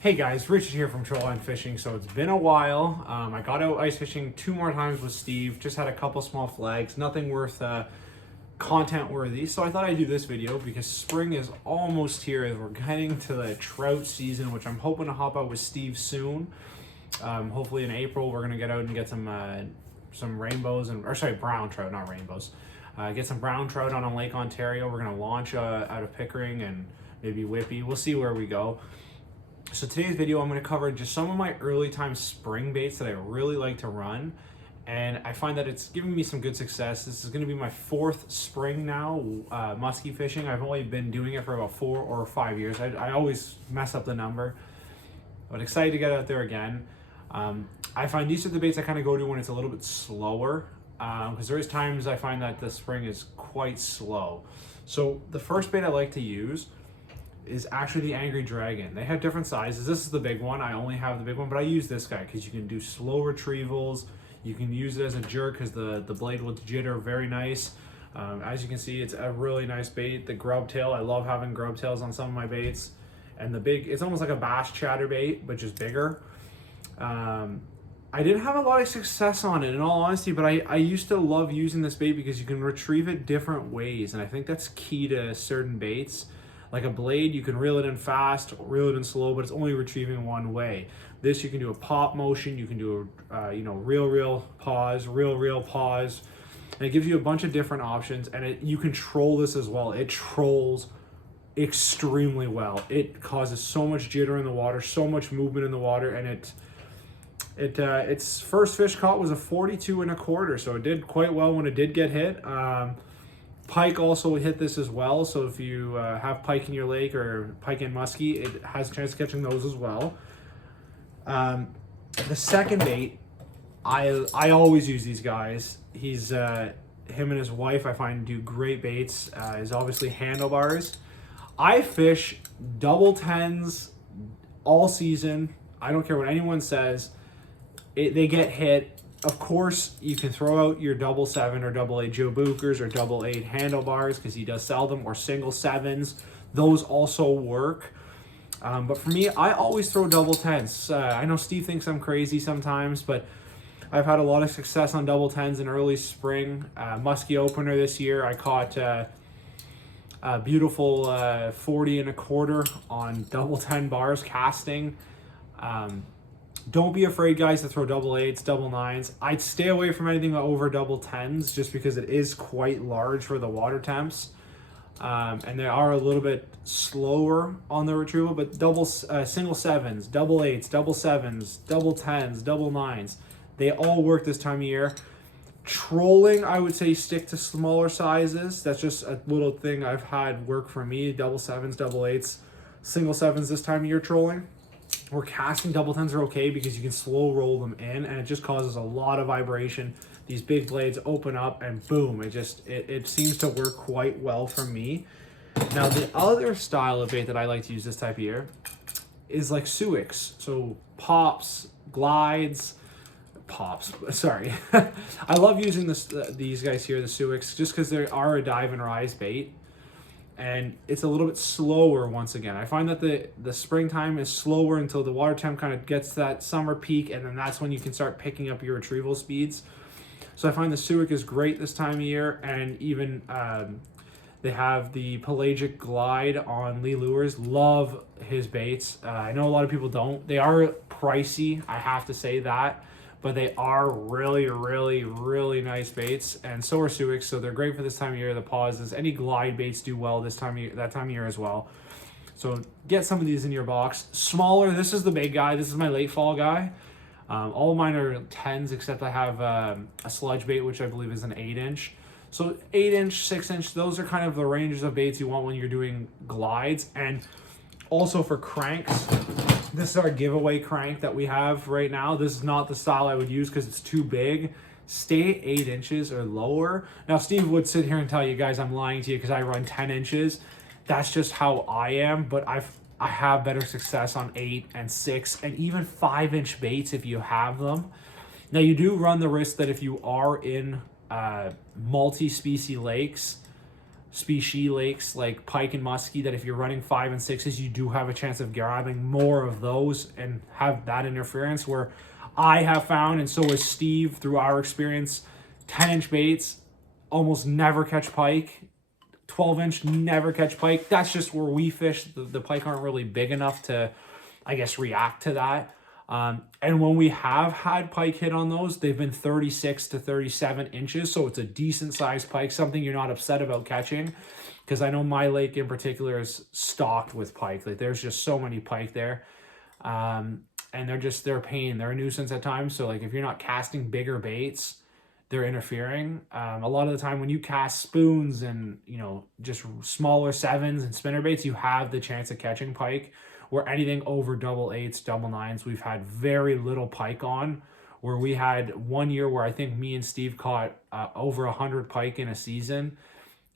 Hey guys, Richard here from Shoreline Fishing. So it's been a while. I got out ice fishing 2 more times with Steve. Just had a couple small flags, nothing worth content worthy. So I thought I'd do this video because spring is almost here as we're getting to the trout season, which I'm hoping to hop out with Steve soon. Hopefully in April we're gonna get out and get some rainbows brown trout, not rainbows. Get some brown trout on Lake Ontario. We're gonna launch out of Pickering and maybe Whippy. We'll see where we go. So today's video, I'm going to cover just some of my early time spring baits that I really like to run. And I find that it's giving me some good success. This is going to be my 4th spring now, muskie fishing. I've only been doing it for about 4 or 5 years. I always mess up the number, but excited to get out there again. I find these are the baits I kind of go to when it's a little bit slower, because there is times I find that the spring is quite slow. So the first bait I like to use is actually the Angry Dragon. They have different sizes. This is the big one. I only have the big one, but I use this guy because you can do slow retrievals. You can use it as a jerk because the blade will jitter very nice. As you can see, it's a really nice bait. The grub tail, I love having grub tails on some of my baits. And the big, it's almost like a bass chatterbait, but just bigger. I didn't have a lot of success on it in all honesty, but I used to love using this bait because you can retrieve it different ways. And I think that's key to certain baits. Like a blade, you can reel it in fast, reel it in slow, but it's only retrieving one way. This, you can do a pop motion, you can do a reel, pause, reel, pause. And it gives you a bunch of different options, and you control this as well. It trolls extremely well. It causes so much jitter in the water, so much movement in the water, and its first fish caught was a 42 1/4, so it did quite well when it did get hit. Pike also hit this as well, so if you have pike in your lake or pike and muskie, it has a chance of catching those as well. The second bait, I always use these guys. Him and his wife I find do great baits. Is obviously handlebars. I fish double 10s all season. I don't care what anyone says. They get hit. Of course, you can throw out your double 7 or double 8 Joe Bookers or double 8 handlebars because he does sell them, or single 7s. Those also work. But for me, I always throw double 10s. I know Steve thinks I'm crazy sometimes, but I've had a lot of success on double 10s in early spring. Muskie opener this year, I caught a beautiful 40 1/4 on double 10 bars casting. Don't be afraid, guys, to throw double 8s, double 9s. I'd stay away from anything over double 10s just because it is quite large for the water temps. And they are a little bit slower on the retrieval, but single 7s, double 8s, double 7s, double 10s, double 9s, they all work this time of year. Trolling, I would say stick to smaller sizes. That's just a little thing I've had work for me. Double 7s, double 8s, single 7s this time of year trolling. Where casting double 10s are okay because you can slow roll them in, and it just causes a lot of vibration. These big blades open up and boom, it seems to work quite well for me. Now the other style of bait that I like to use this type of year is like Suicks. So pops, glides, sorry. I love using these guys here, the Suicks, just because they are a dive and rise bait. And it's a little bit slower once again. I find that the springtime is slower until the water temp kind of gets to that summer peak, and then that's when you can start picking up your retrieval speeds. So I find the Suick is great this time of year, and even they have the Pelagic Glide on Lee Lures. Love his baits. I know a lot of people don't. They are pricey, I have to say that, but they are really, really, really nice baits, and so are Suicks, so they're great for this time of year. The pauses, any glide baits do well this time of year, that time of year as well. So get some of these in your box. Smaller, this is the big guy. This is my late fall guy. All of mine are 10s, except I have a sludge bait, which I believe is an 8-inch. So 8-inch, 6-inch, those are kind of the ranges of baits you want when you're doing glides. And also for cranks, this is our giveaway crank that we have right now. This is not the style I would use because it's too big. Stay 8 inches or lower. Now, Steve would sit here and tell you guys I'm lying to you because I run 10 inches. That's just how I am, but I have better success on 8 and 6 and even 5-inch baits if you have them. Now, you do run the risk that if you are in multi-species lakes, species lakes like pike and muskie, that if you're running 5 and 6s, you do have a chance of grabbing more of those and have that interference. Where I have found, and so has Steve through our experience, 10-inch baits almost never catch pike. 12-inch never catch pike. That's just where we fish. The pike aren't really big enough to, I guess, react to that. And when we have had pike hit on those, they've been 36 to 37 inches. So it's a decent sized pike, something you're not upset about catching. Because I know my lake in particular is stocked with pike. Like, there's just so many pike there. And they're a pain. They're a nuisance at times. So like, if you're not casting bigger baits, they're interfering. A lot of the time when you cast spoons and, you know, just smaller 7s and spinner baits, you have the chance of catching pike. Where anything over double 8s, double 9s, we've had very little pike on. Where we had one year where I think me and Steve caught over 100 pike in a season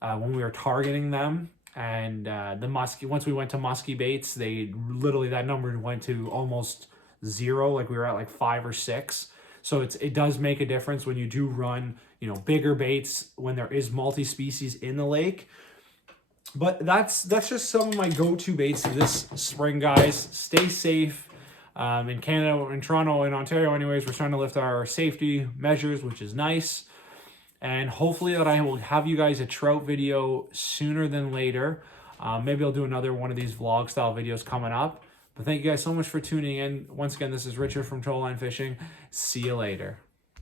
when we were targeting them. And the muskie, once we went to muskie baits, they literally, that number went to almost 0. Like, we were at like 5 or 6. So it does make a difference when you do run, you know, bigger baits when there is multi-species in the lake. But that's just some of my go-to baits this spring, guys. Stay safe. In Canada, in Toronto, in Ontario anyways, we're trying to lift our safety measures, which is nice. And hopefully that I will have you guys a trout video sooner than later. Maybe I'll do another one of these vlog style videos coming up. But thank you guys so much for tuning in. Once again, this is Richard from Troll Line Fishing. See you later.